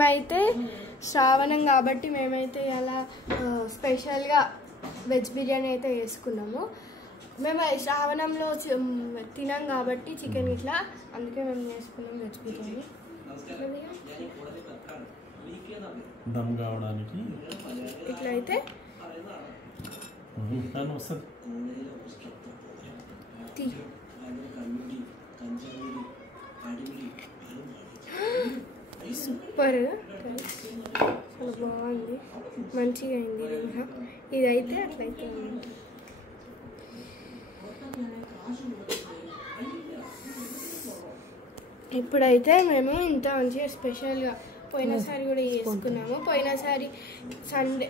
మేమైతే శ్రావణం కాబట్టి మేమైతే అలా స్పెషల్గా వెజ్ బిర్యానీ అయితే వేసుకున్నాము. మేము శ్రావణంలో తినాం కాబట్టి చికెన్ ఇట్లా, అందుకే మేము వేసుకున్నాం వెజ్ బిర్యానీ. దమ్ కావడానికి ఇట్లయితే సూపర్, చాలా బాగుంది, మంచిగా అయింది. ఇది కూడా ఇదైతే అట్లయితే ఇప్పుడైతే మేము ఇంత మంచిగా స్పెషల్గా పోయినసారి కూడా చేసుకున్నాము. పోయినసారి సండే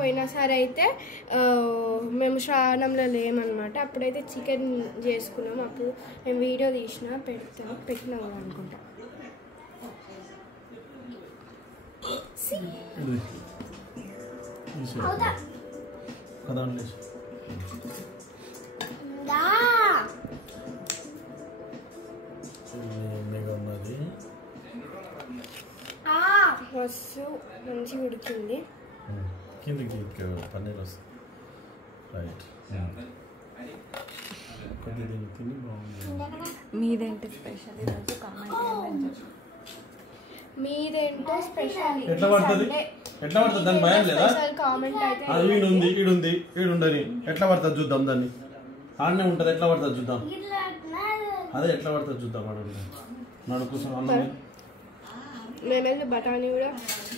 పోయినసారి అయితే మేము శ్రావణంలో లేమన్నమాట. అప్పుడైతే చికెన్ చేసుకున్నాము. అప్పుడు మేము వీడియో పెట్టినా కూడా అనుకుంటా. మస్తు మంచిగా ఉడికింది. పన్నీర్ వస్తుంది. రైట్, మీదేంటి స్పెషల్ ఈరోజు? మీదేంటో స్పెషల్ ఎట్లా పడుతుంది దాని భయం లేదా? కామెంట్ అయితే ఈడుండని ఎట్లా పడుతుంది చూద్దాం. దాన్ని ఆడనే ఉంటుంది, ఎట్లా పడుతుంది చూద్దాం. అదే ఎట్లా పడుతుంది చూద్దాం. నడు కూర్చొని అన్నం నేనైతే బఠానీ కూడా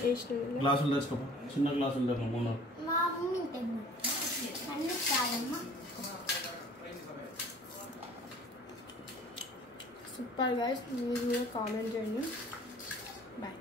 వేసినాను. గ్లాసులు తెచ్చుకోపా, చిన్న గ్లాసులు తెచ్చుకో. 3 సూపర్ గైస్, మీరు కూడా కామెంట్ చేయండి. బాయ్.